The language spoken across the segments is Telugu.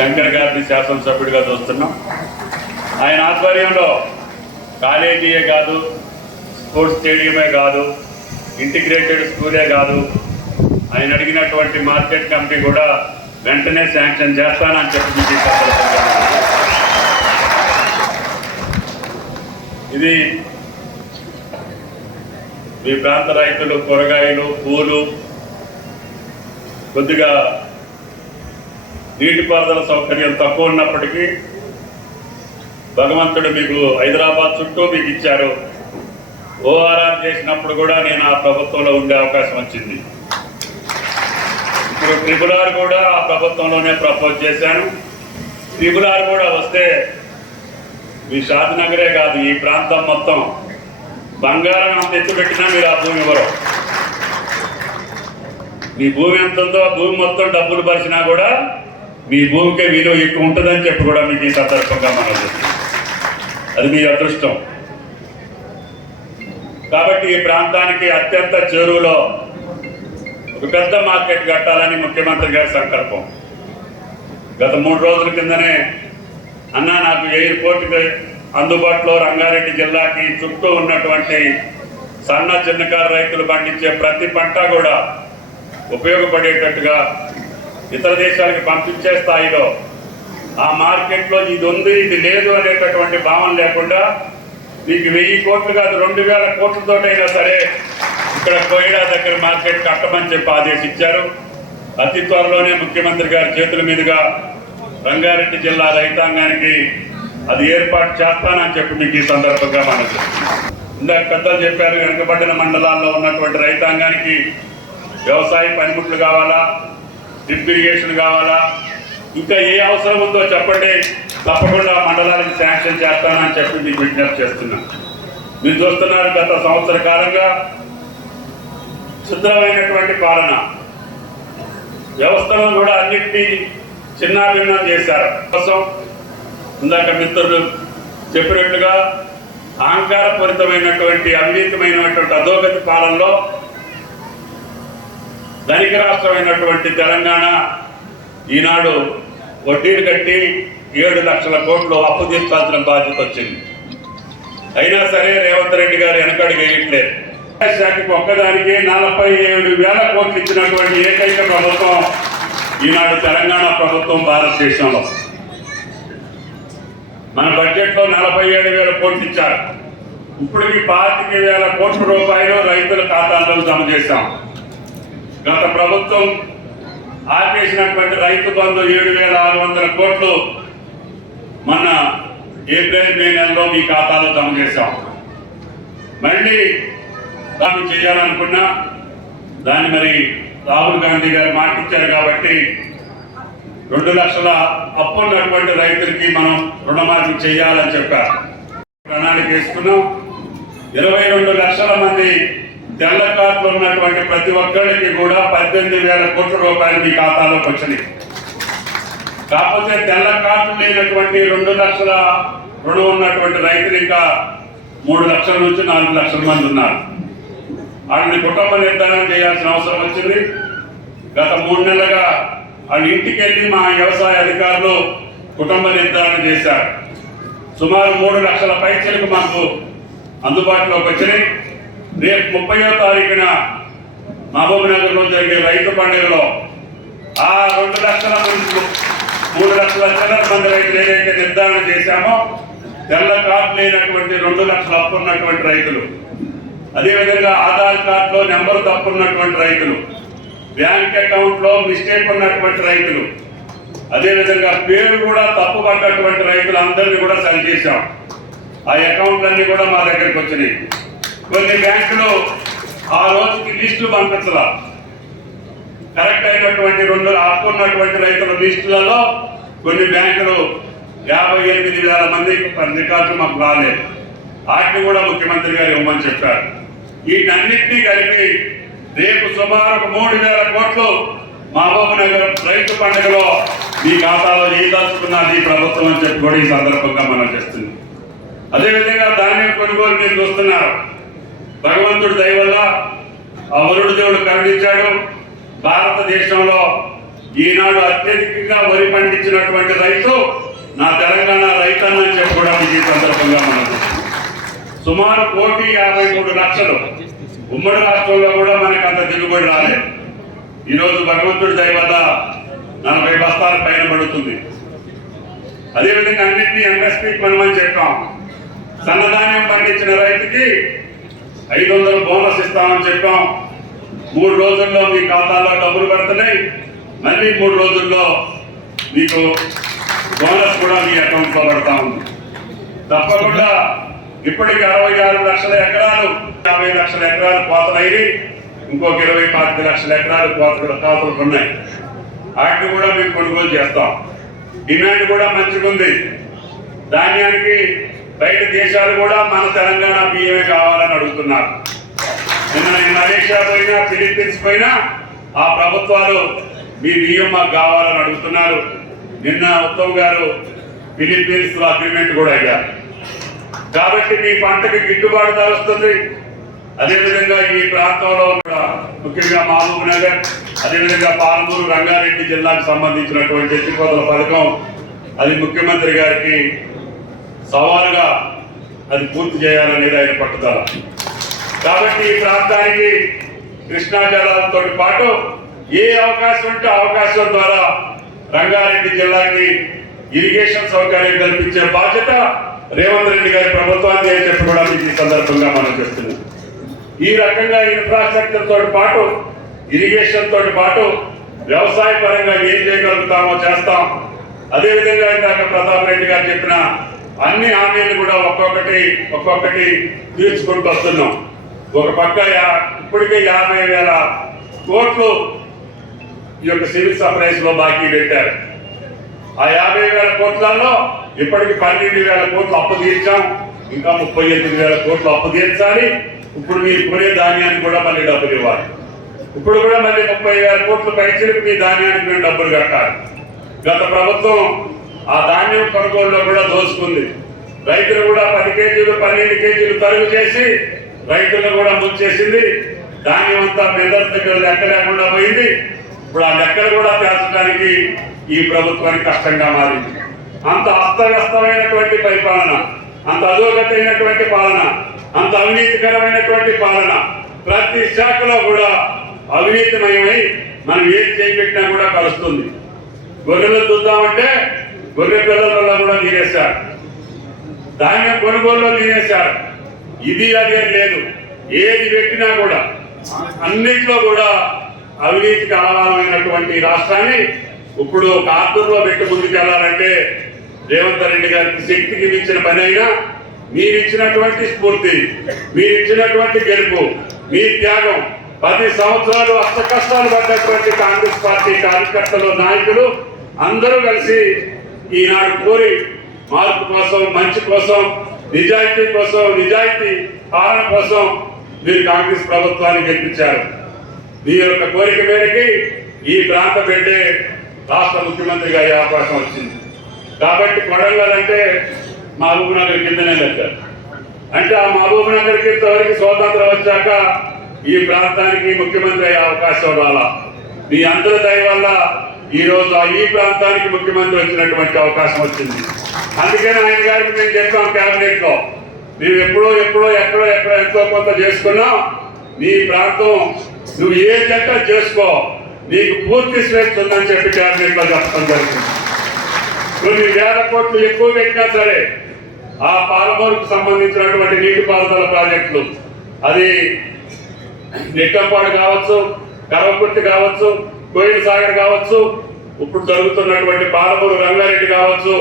శంకర్ గారిని శాసనసభ్యుడిగా చూస్తున్నాం. ఆయన ఆధ్వర్యంలో కాలేజీయే కాదు, స్పోర్ట్స్ స్టేడియమే కాదు, ఇంటిగ్రేటెడ్ స్కూలే కాదు, ఆయన అడిగినటువంటి మార్కెట్ కమిటీ కూడా వెంటనే శాంక్షన్ చేస్తానని చెప్పి ఇది మీ ప్రాంత రైతులు కూరగాయలు పూలు కొద్దిగా నీటిపారుదల సౌకర్యం తక్కువ ఉన్నప్పటికీ భగవంతుడు మీకు హైదరాబాద్ చుట్టూ మీకు ఇచ్చారు. ఓఆర్ఆర్ చేసినప్పుడు కూడా నేను ఆ ప్రభుత్వంలో ఉండే అవకాశం వచ్చింది. ఇప్పుడు ట్రిపుల్ ఆర్ కూడా ఆ ప్రభుత్వంలోనే ప్రపోజ్ చేశాను. ట్రిపుల్ ఆర్ కూడా వస్తే మీ షాద్నగరే కాదు, ఈ ప్రాంతం మొత్తం బంగారం అంత ఎత్తు పెట్టినా మీరు ఆ భూమి ఇవ్వరు. మీ భూమి ఎంత ఉందో ఆ భూమి మొత్తం డబ్బులు పరిచినా కూడా మీ భూమికే విలువ ఎక్కువ ఉంటుందని చెప్పి కూడా మీకు ఈ సందర్భంగా మనం అది మీ అదృష్టం. కాబట్టి ఈ ప్రాంతానికి అత్యంత చేరువలో ఒక పెద్ద మార్కెట్ కట్టాలని ముఖ్యమంత్రి గారి సంకల్పం. గత 3 రోజుల కిందనే అన్నా నాకు ఎయిర్పోర్ట్కి అందుబాటులో రంగారెడ్డి జిల్లాకి చుట్టూ ఉన్నటువంటి సన్న చిన్నకారు రైతులు పండించే ప్రతి పంట కూడా ఉపయోగపడేటట్టుగా ఇతర దేశాలకు పంపించే స్థాయిలో ఆ మార్కెట్లో ఇది ఉంది ఇది లేదు అనేటటువంటి భావన లేకుండా మీకు 1000 కోట్లు కాదు 2000 కోట్లతోటైనా సరే ఇక్కడ కోయిడా దగ్గర మార్కెట్ కట్టమని చెప్పి ఆదేశించారు. అతి త్వరలోనే ముఖ్యమంత్రి గారి చేతుల మీదుగా రంగారెడ్డి జిల్లా రైతాంగానికి అది ఏర్పాటు చేస్తానని చెప్పి మీకు ఈ సందర్భంగా మనకు ఇందాక పెద్దలు చెప్పారు. వెనుకబడిన మండలాల్లో ఉన్నటువంటి రైతాంగానికి వ్యవసాయ పనిముట్లు కావాలా, డ్రిప్ ఇరిగేషన్ కావాలా, ఇంకా ఏ అవసరం ఉందో చెప్పండి, తప్పకుండా మండలానికి శాంక్షన్ చేస్తానని చెప్పి మీకు విజ్ఞప్తి చేస్తున్నాను. మీరు చూస్తున్నారు గత సంవత్సర కాలంగా శుద్ధమైనటువంటి పాలన వ్యవస్థలను కూడా అన్నింటినీ చిన్నాభిన్నం చేశారు. కోసం ఇందాక మిత్రులు చెప్పినట్లుగా అహంకారపూరితమైనటువంటి అవినీతమైనటువంటి అధోగతి పాలనలో ధనిక రాష్ట్రమైనటువంటి తెలంగాణ ఈనాడు వడ్డీలు కట్టి 7 లక్షల కోట్లు అప్పు తీర్చాల్సిన బాధ్యత వచ్చింది. అయినా సరే రేవంత్ రెడ్డి గారు వెనకడుగు వేయట్లేదు. శాఖకు ఒక్కదానికి 47,000 కోట్లు ఇచ్చినటువంటి ఏకైక ప్రభుత్వం ఈనాడు తెలంగాణ ప్రభుత్వం భారతదేశంలో. మన బడ్జెట్లో 47,000 కోట్లు ఇచ్చారు. ఇప్పటికి 25,000 కోట్ల రూపాయలు రైతుల ఖాతాల్లో జమ చేశాం. గత ప్రభుత్వం ఆపేసినటువంటి రైతు బంధు 7,600 కోట్లు మన ఏప్రిల్ మే నెలలో మీ ఖాతాలో జమ చేశాం. మళ్ళీ దాన్ని చేయాలనుకున్నా దాన్ని మరి రాహుల్ గాంధీ గారు మాటిచ్చారు కాబట్టి 2 లక్షల అప్పు ఉన్నటువంటి రైతులకి మనం రుణమాఫీ చేయాలని చెప్పారు. ప్రణాళిక వేసుకున్నాం. 22 లక్షల మంది తెల్ల కార్డులు ఉన్నటువంటి ప్రతి ఒక్కరికి కూడా 18,000 కోట్ల రూపాయలు మీ ఖాతాలోకి వచ్చినాయి. కాకపోతే తెల్ల కార్డులు లేనటువంటి 2 లక్షల రుణం ఉన్నటువంటి రైతులు ఇంకా 3 లక్షల నుంచి 4 లక్షల మంది ఉన్నారు. వాళ్ళని కుటుంబ నిర్ధారణ చేయాల్సిన అవసరం వచ్చింది. గత 3 నెలలుగా వాళ్ళ ఇంటికి వెళ్ళి మా వ్యవసాయ అధికారులు కుటుంబ నిర్ధారణ చేశారు. సుమారు 3 లక్షల పైచలకు మాకు అందుబాటులోకి వచ్చినాయి. రేపు 30వ తారీఖున మహబూబ్నగర్లో జరిగే రైతు పండుగలో ఆ 2 లక్షల నుంచి 3 లక్షల చిల్లర మంది రైతులు ఏదైతే నిర్ధారణ చేశామో తెల్ల కార్డు లేనటువంటి 2 లక్షల అప్పు ఉన్నటువంటి రైతులు, అదేవిధంగా ఆధార్ కార్డులో నెంబర్ తప్పు ఉన్నటువంటి రైతులు, బ్యాంక్ అకౌంట్లో మిస్టేక్ ఉన్నటువంటి రైతులు, అదేవిధంగా పేరు కూడా తప్పు పడ్డటువంటి రైతులందరినీ కూడా సరి చేశాం. ఆ అకౌంట్లన్నీ కూడా మా దగ్గరికి వచ్చినాయి. కొన్ని బ్యాంకులు ఆ రోజుకి లిస్టులు పంపించాల. కరెక్ట్ అయినటువంటి 2 అప్పు ఉన్నటువంటి రైతుల లిస్టులలో కొన్ని బ్యాంకులు 58,000 మంది రికార్డులు మాకు రాలేదు. వాటిని కూడా ముఖ్యమంత్రి గారు ఇవ్వమని చెప్పారు. వీటన్నింటినీ కలిపి రేపు సుమారు 3,000 కోట్లు మహబూబ్నగర్ రైతు పండుగలో మీ ఖాతాలో ఏదలుచుకున్నది ప్రభుత్వం అని చెప్పి కూడా ఈ సందర్భంగా మనం చేస్తుంది. అదేవిధంగా ధాన్యం కొనుగోలు మీరు చూస్తున్నారు. భగవంతుడి దయ వల్ల ఆ వరుడు దేవుడు కరుణించాడు. భారతదేశంలో ఈనాడు అత్యధికంగా వరి పండించినటువంటి రైతు నా తెలంగాణ రైతన్న అని చెప్పి కూడా ఈ సందర్భంగా మనకు సుమారు 1,53,00,000 ఉమ్మడి రాష్ట్రంలో కూడా మనకు అంత దిగుబడి రాలేదు. ఈరోజు భగవంతుడి దయ వల్ల 40 బస్తాల పైన పడుతుంది. అదేవిధంగా అన్నింటినీ ఎంఎస్పీ కొనమని చెప్పాం. సన్నధాన్యం పండించిన రైతుకి 500 బోనస్ ఇస్తామని చెప్పాం. 3 రోజుల్లో మీ ఖాతాలో డబ్బులు పడుతున్నాయి. మళ్ళీ 3 రోజుల్లో మీకు బోనస్ కూడా మీ అకౌంట్లో పడతా ఉంది. తప్పకుండా ఇప్పటికి 66 లక్షల ఎకరాలు 50 లక్షల ఎకరాలు కోతలయ్యి ఇంకొక 20-25 లక్షల ఎకరాలు కోతలు ఉన్నాయి. వాటిని కూడా మేము కొనుగోలు చేస్తాం. డిమాండ్ కూడా మంచిగా ఉంది. ధాన్యానికి బయట దేశాలు కూడా మన తెలంగాణ బియ్యమే కావాలని అడుగుతున్నారు. నేను మలేషియా పోయినా, ఫిలిప్పీన్స్ పోయినా ఆ ప్రభుత్వాలు మీ బియ్యం మాకు కావాలని అడుగుతున్నారు. నిన్న ఉత్తమ్ గారు ఫిలిప్పీన్స్ లో అగ్రిమెంట్ కూడా అయ్యారు. కాబట్టి మీ పంటకి గిట్టుబాటు ధర వస్తుంది. అదేవిధంగా ఈ ప్రాంతంలో కూడా ముఖ్యంగా మహబూబ్ నగర్, అదేవిధంగా పాలమూరు, రంగారెడ్డి జిల్లాకు సంబంధించినటువంటి ఎత్తిపోతల పథకం అది ముఖ్యమంత్రి గారికి సవాలుగా అది పూర్తి చేయాలనేది ఆయన పట్టుదల. కాబట్టి ఈ ప్రాంతానికి కృష్ణా జలాలతో పాటు ఏ అవకాశం ఉంటే అవకాశం ద్వారా రంగారెడ్డి జిల్లాకి ఇరిగేషన్ సౌకర్యం కల్పించే బాధ్యత రేవంత్ రెడ్డి గారి ప్రభుత్వాన్ని అని చెప్పి కూడా మీకు ఈ సందర్భంగా మనం చేస్తున్నాం. ఈ రకంగా ఇన్ఫ్రాస్ట్రక్చర్ తోటి పాటు ఇరిగేషన్ తోటి పాటు వ్యవసాయ పరంగా ఏం చేయగలుగుతామో చేస్తాం. అదేవిధంగా ఇందాక ప్రతాప్ రెడ్డి గారు చెప్పిన అన్ని హామీలు కూడా ఒక్కొక్కటి తీర్చుకుంటూ వస్తున్నాం. ఒక పక్క ఇప్పటికే 50,000 కోట్లు ఈ యొక్క సివిల్ సప్లైస్ లో బాకీ పెట్టారు. ఆ 50,000 కోట్లలో ఇప్పటికి 12,000 కోట్లు అప్పు తీర్చాం. ఇంకా 38,000 కోట్లు అప్పు తీర్చాలి. ఇప్పుడు మీరు కొనే ధాన్యానికి కూడా మళ్ళీ డబ్బులు ఇవ్వాలి. ఇప్పుడు కూడా మళ్ళీ 30,000 కోట్లు పైచలకు మీ ధాన్యానికి మేము డబ్బులు కట్టాలి. గత ప్రభుత్వం ఆ ధాన్యం కొనుగోలులో కూడా దోచుకుంది. రైతులు కూడా 10 కేజీలు 12 కేజీలు తరుగు చేసి రైతులను కూడా ముంచేసింది. ధాన్యం అంతా మెదర్ దగ్గర లెక్క లేకుండా పోయింది. ఇప్పుడు ఆ లెక్కలు కూడా తేల్చడానికి ఈ ప్రభుత్వానికి కష్టంగా మారింది. అంత అస్తవ్యస్తమైనటువంటి పరిపాలన, అంత అధోగతైనటువంటి పాలన, అంత అవినీతికరమైనటువంటి పాలన, ప్రతి శాఖలో కూడా అవినీతిమయమై మనం ఏది చేపెట్టినా కూడా కలుస్తుంది. గొర్రెలు చూద్దామంటే గొర్రె పిల్లలలో కూడా తీరేశారు. ధాన్యం కొనుగోలులో తీరేశారు. ఇది అదే లేదు. ఏది పెట్టినా కూడా అన్నిట్లో కూడా అవినీతికి ఆధారమైనటువంటి రాష్ట్రాన్ని ఇప్పుడు కార్టూర్లో పెట్టి ముందుకెళ్లాలంటే రేవంత్ రెడ్డి గారికి శక్తికి మించిన పని అయినా మీరిచ్చినటువంటి స్ఫూర్తి, మీరిచ్చినటువంటి గెలుపు, మీ త్యాగం, 10 సంవత్సరాలు అష్ట కష్టాలు పడ్డటువంటి కాంగ్రెస్ పార్టీ కార్యకర్తలు, నాయకులు అందరూ కలిసి ఈనాడు కోరి మార్పు కోసం, మంచి కోసం, నిజాయితీ కోసం, నిజాయితీ పాలన కోసం మీరు కాంగ్రెస్ ప్రభుత్వాన్ని గెలిపించారు. మీ యొక్క కోరిక మేరకి ఈ ప్రాంత బిడ్డే రాష్ట్ర ముఖ్యమంత్రిగా అయ్యే అవకాశం వచ్చింది. కాబట్టి కొడంగల్ అంటే మహబూబ్ నగర్ కిందనే లెక్క. అంటే ఆ మహబూబ్ నగర్ కింద వరకు స్వాతంత్రం వచ్చాక ఈ ప్రాంతానికి ముఖ్యమంత్రి అయ్యే అవకాశం రాలా. మీ అందరి దయ వల్ల ఈ రోజు ఈ ప్రాంతానికి ముఖ్యమంత్రి వచ్చినటువంటి అవకాశం వచ్చింది. అందుకని ఆయన గారికి మేము చెప్పాం కేబినెట్ లో, మేము ఎక్కడో ఎంతో కొంత చేసుకున్నాం. నీ ప్రాంతం నువ్వు ఏ చట్టం చేసుకో, నీకు పూర్తి స్వేచ్ఛ ఉందని చెప్పి కేబినెట్ లో చెప్పడం జరిగింది. కొన్ని 1000 కోట్లు ఎక్కువ పెట్టినా సరే ఆ పాలమూరుకు సంబంధించినటువంటి నీటిపారుదల ప్రాజెక్టులు, అది నెట్టంపాడు కావచ్చు, కరవకుర్తి కావచ్చు, కోయిల్ సాగర్ కావచ్చు, ఇప్పుడు జరుగుతున్నటువంటి పాలమూరు రంగారెడ్డి కావచ్చు,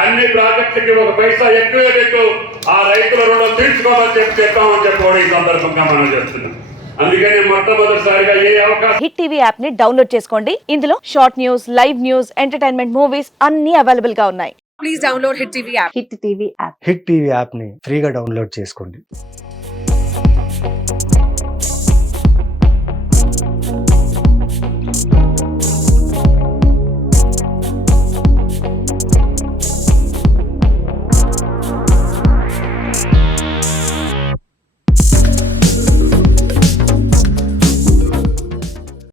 అన్ని ప్రాజెక్టులకి 1 పైసా ఎక్కువే పెట్టు, ఆ రైతుల రుణం తీర్చుకోమని చెప్పామని చెప్పి ఈ సందర్భంగా మనం చేస్తున్నాం. అందుకని మొట్టమొదటిసారిగా ఏ అవకాశం హిట్ టీవీ యాప్ ని డౌన్లోడ్ చేసుకోండి. ఇందులో short news, live news, entertainment movies అన్ని అవైలబుల్ గా ఉన్నాయి. Please download hit TV app. Hit TV app ని ఫ్రీగా డౌన్లోడ్ చేసుకోండి.